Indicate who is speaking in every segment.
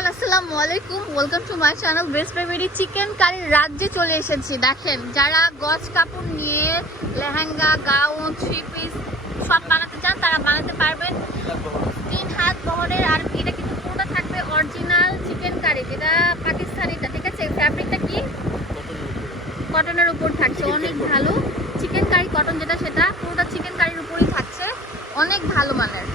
Speaker 1: Everyone আসসালামু আলাইকুম। Welcome to my channel best favourite chicken কারির রাজ্যে চলে এসেছি দেখেন যারা গজ কাপড় নিয়ে লেহেঙ্গা গাউন থ্রি পিস সব বানাতে চান তারা বানাতে পারবেন। তিন হাত বহরের আর এটা কিন্তু পুরোটা থাকবে অরিজিনাল চিকেন কারি যেটা পাকিস্তানিটা ঠিক আছে? ফ্যাব্রিকটা কি? কটনের উপর থাকছে অনেক ভালো। চিকেন কারি কটন যেটা সেটা পুরোটা চিকেন কারির উপরেই থাকছে অনেক ভালো মানের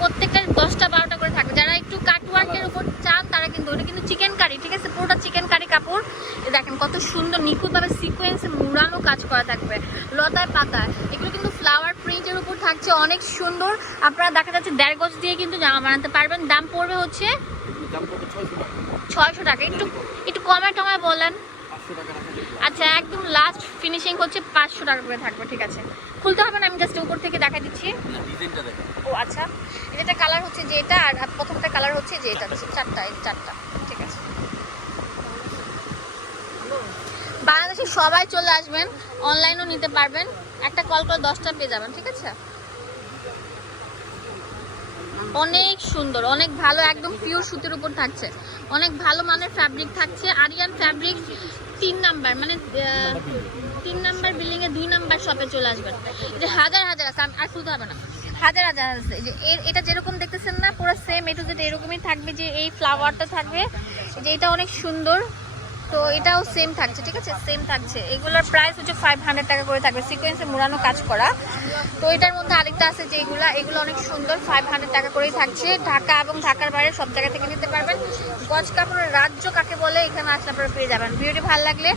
Speaker 1: প্রত্যেকটা দশটা বারোটা করে থাকবে যারা একটু কাটওয়ার্কের উপর চান তারা কিন্তু ওটা কিন্তু চিকেন কারি ঠিক আছে পুরোটা চিকেন কারি কাপড় এই দেখেন কত সুন্দর নিখুঁতভাবে সিকোয়েন্সে মুড়ানো কাজ করা থাকবে। লতায় পাতায় এগুলো কিন্তু ফ্লাওয়ার প্রিন্টের উপর থাকছে অনেক সুন্দর। আপনারা দেখা যাচ্ছে দেড় গজ দিয়ে কিন্তু জামা বানাতে পারবেন। দাম পড়বে হচ্ছে
Speaker 2: ছয়শো টাকা।
Speaker 1: একটু একটু কমে টমে বলেন। আচ্ছা একদম লাস্ট ফিনিশিং হচ্ছে পাঁচশো টাকা করে থাকবে ঠিক আছে। খুলতে হবে না আমি জাস্ট উপর থেকে দেখা দিচ্ছি। ও আচ্ছা। এটা কালার হচ্ছে যে এটা আর প্রথমটা কালার হচ্ছে যে এটা চারটা চারটা ঠিক আছে। বাংলাদেশে সবাই চলে আসবেন অনলাইনও নিতে পারবেন। একটা কল করে দশটা পেয়ে যাবেন, ঠিক আছে? অনেক সুন্দর, অনেক ভালো, একদম পিওর সুতির উপর থাকছে। অনেক ভালো মানের ফ্যাব্রিক থাকছে। আরিয়ান ফ্যাব্রিক তিন নাম্বার মানে তিন নাম্বার বিল্ডিং এ দুই নাম্বার শপে চলে আসবেন। এটা হাজার হাজার আছে আর খুলতে হবে না। হাজার হাজার আছে। যে এটা যেরকম দেখতেছেন না, পুরো সেম এটু যেটা এরকমই থাকবে যে এই ফ্লাওয়ারটা থাকবে। যে এটা অনেক সুন্দর। তো এটাও সেম থাকছে ঠিক আছে? সেম থাকছে। এগুলোর প্রাইস হচ্ছে ফাইভ হান্ড্রেড টাকা করে থাকবে। সিকোয়েন্সে মোড়ানো কাজ করা। তো এটার মধ্যে আরেকটা আছে যে এগুলা এগুলো অনেক সুন্দর ফাইভ হান্ড্রেড টাকা করেই থাকছে। ঢাকা এবং ঢাকার বাইরে সব জায়গা থেকে নিতে পারবেন। গজ কাপড়ের রাজ্য কাকে বলে এখানে আসলে আপনারা পেয়ে যাবেন। ভিডিওটি ভালো লাগলে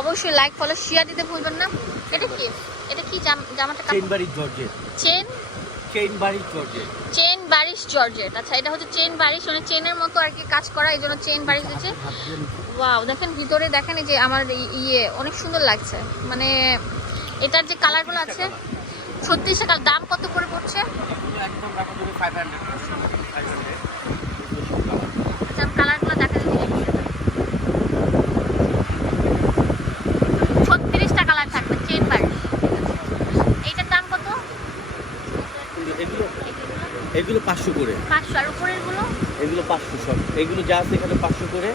Speaker 1: অবশ্যই লাইক ফলো শেয়ার দিতে ভুলবেন না। এটা কি? এটা কি জাম- জামাটা
Speaker 2: বাড়ির জর্জেট।
Speaker 1: চেন
Speaker 2: বাড়ির জর্জেট।
Speaker 1: চেন বারিশ জর্জেট আচ্ছা এটা হচ্ছে চেন বারিশ মানে চেনের মতো আর কি কাজ করা, এই জন্য চেন বারিশ দিচ্ছে। ওয়াও দেখেন, ভিতরে দেখেন যে আমার ইয়ে অনেক সুন্দর লাগছে। মানে এটার যে কালারগুলো আছে সত্যি টাকার দাম কত করে পড়ছে
Speaker 2: এগুলো একদম রাখা যাবে ফাইভ হান্ড্রেড ফাইভ হান্ড্রেড
Speaker 1: আচ্ছা কালারগুলো দেখা যাচ্ছে ছত্রিশটা কালার থাকবে চেন বারিশ এইটার দাম কত
Speaker 2: এগুলো এগুলো পাঁচশো করে।
Speaker 1: পাঁচশো আর উপরেরগুলো
Speaker 2: এগুলো পাঁচশো সব। এগুলো যা আছে এখানে পাঁচশো করে।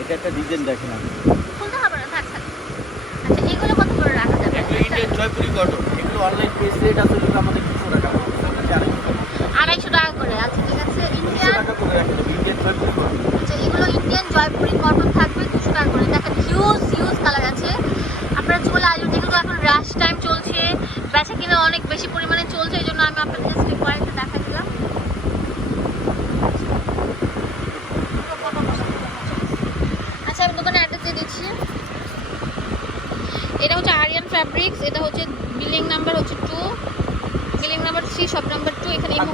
Speaker 2: এটা একটা ডিজাইন দেখেন আপনি।
Speaker 1: খুলতে হবে না থাক থাক। আচ্ছা এগুলো কত করে রাখা যাবে?
Speaker 2: এগুলো ইন্ডিয়ান জয়পুরি কটন এগুলো অনলাইন পেজ রেট টাকা আমাদের আড়াইশো টাকা
Speaker 1: আড়াইশো টাকা করে আচ্ছা ঠিক আছে
Speaker 2: দুশো
Speaker 1: ইন্ডিয়ান
Speaker 2: টাকা করে রাখা যাবে ইন্ডিয়ান জয়পুরি কটন
Speaker 1: আচ্ছা এগুলো ইন্ডিয়ান জয়পুরি কটন থাকবে দুশো টাকা করে দেখেন হিউজ হিউজ কালার আছে আপনারা চলে আসবেন যেহেতু এখন রাশ টাইম চলছে বেচা কিনা অনেক বেশি পরিমাণে চলছে এই জন্য আমি আপনাদের জাস্ট কয়েকটা দেখা দিলাম আচ্ছা আমি দোকানে অ্যাড্রেস দিয়ে দিচ্ছি এটা হচ্ছে আরিয়ান ফ্যাব্রিক্স এটা হচ্ছে বিলিং নাম্বার হচ্ছে two billing number three shop number two এখানে ইমো